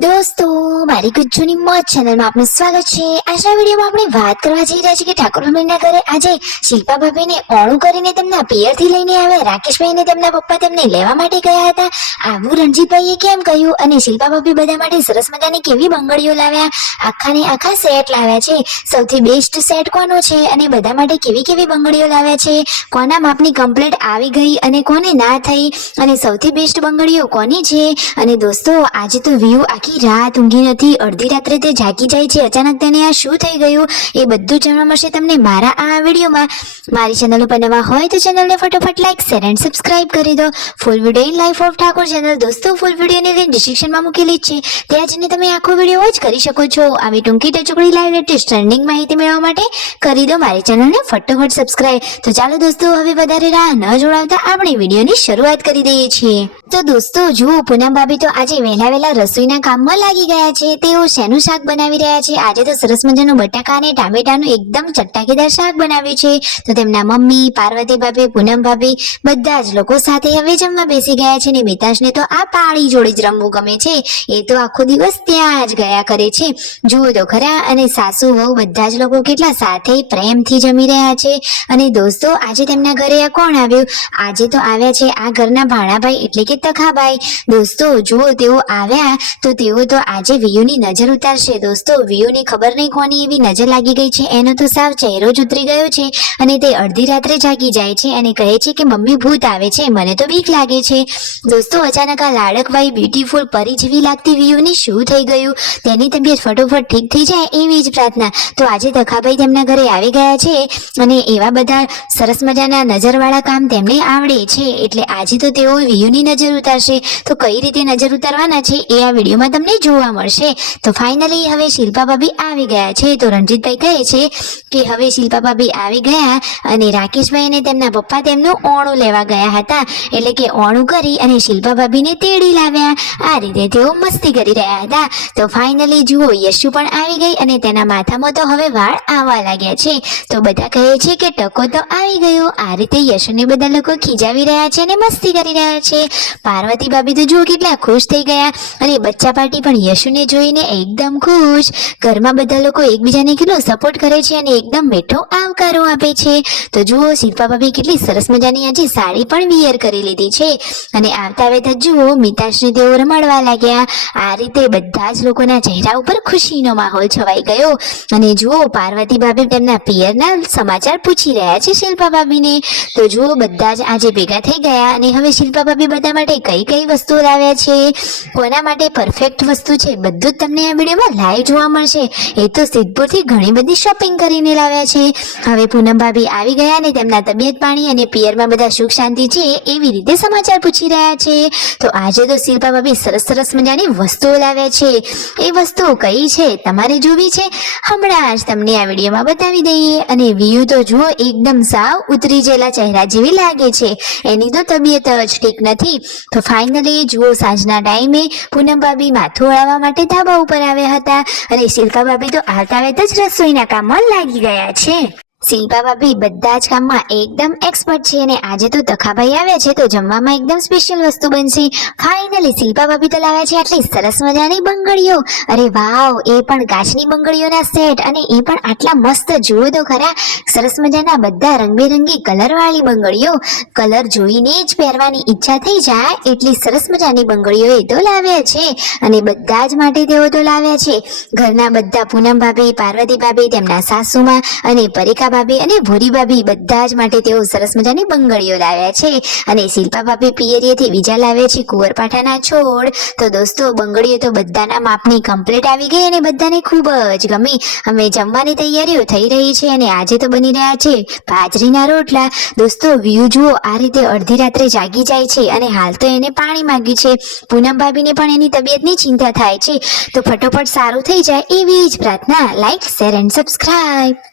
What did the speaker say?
દોસ્તો, મારી ગુજ્જુની મોજ ચેનલમાં આપનું સ્વાગત છે। આજના વિડીયોમાં આપણે વાત કરવા જઈ રહ્યા છીએ કે ઠાકોર મમ્મીના ઘરે આજે શિલ્પા ભાભીને ઓણું કરીને તેમના પિયરથી લઈને આવ્યા। રાકેશભાઈને તેમના પપ્પા તેમને લેવા માટે ગયા હતા। આવું રણજીતભાઈએ કેમ કહ્યું અને શિલ્પા ભાભી બધા માટે સરસ મજાની કેવી બંગડીઓ લાવ્યા, આખાને આખા સેટ લાવ્યા છે। સૌથી બેસ્ટ સેટ કોનો છે અને બધા માટે કેવી કેવી બંગડીઓ લાવ્યા છે, કોના માપની કમ્પ્લીટ આવી ગઈ અને કોને ના થઈ, અને સૌથી બેસ્ટ બંગડીઓ કોની છે। અને દોસ્તો, આજે તો વ્યૂ આખી રાત ઊંઘી નથી, અડધી રાત્રે તે જાગી જાય છે। અચાનક તેને આ શું થઈ ગયું એ બધું જાણવા મળશે તમને મારા આ વિડીયોમાં। મારી ચેનલ ઉપર નવા હોય તો ચેનલને ફટાફટ લાઈક, શેર એન્ડ સબસ્ક્રાઇબ કરી દો। Full video in life of Thakor channel દોસ્તો ફૂલ વિડીયોની લિંક ડિસ્ક્રિપ્શનમાં મૂકેલી જ છે, ત્યાં જઈને તમે આખો વિડીયો વોચ કરી શકો છો। આવી ટૂંકી ટચુકડી લાઈવ લેટેસ્ટ ટ્રેન્ડિંગ માહિતી મેળવવા માટે કરી દો મારી ચેનલને ફટાફટ સબસ્ક્રાઇબ। તો ચાલો દોસ્તો, હવે વધારે રાહ ન જોડાવતા આપણે વિડીયોની શરૂઆત કરી દઈએ છીએ। તો દોસ્તો જુઓ, પૂનમ ભાભી તો આજે વહેલા રસોઈના કામમાં લાગી ગયા છે। તેઓ શેનું શાક બનાવી રહ્યા છે? આજે તો સરસ મજાનું બટાકા અને ટામેટાનું એકદમ ચટાકેદાર શાક બનાવ્યું છે। તો તેમના મમ્મી, પાર્વતી ભાભી, પૂનમ ભાભી બધા જ લોકો સાથે હવે જમવા બેસી ગયા છે। ને મિતાશને તો આ પાણી જોડે જ રમવું ગમે છે, એ તો આખો દિવસ ત્યાં જ ગયા કરે છે। જુઓ તો ખરા, અને સાસુ વહુ બધા જ લોકો કેટલા સાથે પ્રેમથી જમી રહ્યા છે। અને દોસ્તો, આજે તેમના ઘરે કોણ આવ્યું? આજે તો આવ્યા છે આ ઘરના ભાણાભાઈ એટલે કે તખાભાઈ। દોસ્તો જુઓ, તેઓ આવ્યા તો તેઓ તો આજે વિયુની નજર ઉતારશે। દોસ્તો, વિયુની ખબર નહીં કોની એવી નજર લાગી ગઈ છે, એનો તો સાવ ચહેરો જ ઉતરી ગયો છે અને તે અડધી રાત્રે જાગી જાય છે અને કહે છે કે મમ્મી ભૂત આવે છે, મને તો બીક લાગે છે। દોસ્તો, અચાનક આ લાડકવાઈ બ્યુટીફુલ પરી જેવી લાગતી વિયુની શું થઈ ગયું? તેની તબિયત ફટોફટ ઠીક થઈ જાય એવી જ પ્રાર્થના। તો આજે તખાભાઈ તેમના ઘરે આવી ગયા છે અને એવા બધા સરસ મજાના નજરવાળા કામ તેમને આવડે છે, એટલે આજે તો તેઓ વિયુની નજર ઉતારશે। તો કઈ રીતે નજર ઉતારવાના છે એ આ વિડીયોમાં તમને જોવા મળશે। તો ફાઇનલી હવે શિલ્પા ભાભી આવી ગયા છે। તો રણજીતભાઈ કહે છે કે હવે શિલ્પા ભાભી આવી ગયા અને રાકેશભાઈ અને તેમના પપ્પા તેમનું ઓણું લેવા ગયા હતા, એટલે કે ઓણું કરી અને શિલ્પા ભાભીને તેડી લાવ્યા। આ રીતે તેઓ મસ્તી કરી રહ્યા હતા। તો ફાઇનલી જુઓ, યશુ પણ આવી ગઈ અને તેના માથામાં તો હવે વાળ આવવા લાગ્યા છે। તો બધા કહે છે કે ટકો તો આવી ગયો। આ રીતે યશુને બધા લોકો ખીજાવી રહ્યા છે અને મસ્તી કરી રહ્યા છે। પાર્વતી ભાભી તો જુઓ કેટલા ખુશ થઈ ગયા અને બચ્ચા પાર્ટી પણ યશુને જોઈને એકદમ ખુશ। ઘરમાં બધા લોકો એકબીજાને કેટલો સપોર્ટ કરે છે અને એકદમ મીઠો આવકારો આપે છે। તો જુઓ, શિલ્પા ભાભી કેટલી સરસ મજાની આજે સાડી પણ વિયર કરી લીધી છે અને આવતા વેત જુઓ મિતાશને તેઓ રમાડવા લાગ્યા। આ રીતે બધા જ લોકોના ચહેરા ઉપર ખુશીનો માહોલ છવાઈ ગયો। અને જુઓ, પાર્વતી ભાભી તેમના પિયરના સમાચાર પૂછી રહ્યા છે શિલ્પા ભાભીને। તો જુઓ, બધા જ આજે ભેગા થઈ ગયા અને હવે શિલ્પા ભાભી બધા માટે કઈ કઈ વસ્તુઓ લાવ્યા છે, કોના માટે પરફેક્ટ વસ્તુ છે, બધું જ તમને આ વિડીયોમાં લાઈવ જોવા મળશે। એ તો સિદ્ધપુરથી ઘણી બધી શોપિંગ કરીને લાવ્યા છે। હવે પૂનમ ભાભી આવી ગયા અને તેમના તબિયત પાણી અને પિયરમાં બધા સુખ શાંતિ છે એવી રીતે સમાચાર પૂછી રહ્યા છે। તો આજે તો શિલ્પા ભાભી સરસ મજાની વસ્તુઓ લાવ્યા છે। એ વસ્તુઓ કઈ છે તમારે જોવી છે? હમણાં જ તમને આ વિડીયોમાં બતાવી દઈએ। અને વ્યૂ તો જુઓ એકદમ સાવ ઉતરી ગયેલા ચહેરા જેવી લાગે છે, એની તો તબિયત જ ઠીક નથી। તો ફાઇનલી જુઓ, સાંજના ટાઈમે પૂનમ ભાભી માથું ઓળાવવા માટે ધાબા ઉપર આવ્યા હતા અને શિલ્પા ભાભી તો આવતા વેત જ રસોઈના કામમાં લાગી ગયા છે। શિલ્પા ભાભી બધા જ કામમાં એકદમ એક્સપર્ટ છે અને આજે તો તખાભાઈ આવ્યા છે તો જમવામાં એકદમ સ્પેશિયલ વસ્તુ બનશે। ફાઇનલી શિલ્પા ભાભી તો લાવ્યા છે આટલી સરસ મજાની બંગડીઓ। અરે વાવ, એ પણ કાચની બંગડીઓના સેટ, અને એ પણ આટલા મસ્ત। જુઓ તો ખરા, સરસ મજાના બધા રંગબેરંગી કલરવાળી બંગડીઓ। કલર જોઈને જ પહેરવાની ઈચ્છા થઈ જાય એટલી સરસ મજાની બંગડીઓ એ તો લાવ્યા છે અને બધા જ માટે તેઓ તો લાવ્યા છે। ઘરના બધા પૂનમ ભાભી, પાર્વતી ભાભી, તેમના સાસુમાં અને પરિકા ભાભી અને ભૂરી ભાભી બધા જ માટે તેઓ સરસ મજાની બંગડીઓ લાવ્યા છે। અને શિલ્પા ભાભી પિયરીએથી બીજા લાવ્યા છે કુંવરપાઠાના છોડ। તો દોસ્તો, બંગડીઓ તો બધાના માપની કમ્પ્લીટ આવી ગઈ અને બધાને ખૂબ જ ગમી। હવે જમવાની તૈયારીઓ થઈ રહી છે અને આજે તો બની રહ્યા છે બાજરીના રોટલા। દોસ્તો, વ્યૂ જુઓ, આ રીતે અડધી રાત્રે જાગી જાય છે અને હાલ તો એને પાણી માંગ્યું છે। પૂનમ ભાભીને પણ એની તબિયતની ચિંતા થાય છે, તો ફટોફટ સારું થઈ જાય એવી જ પ્રાર્થના। Like, share and subscribe.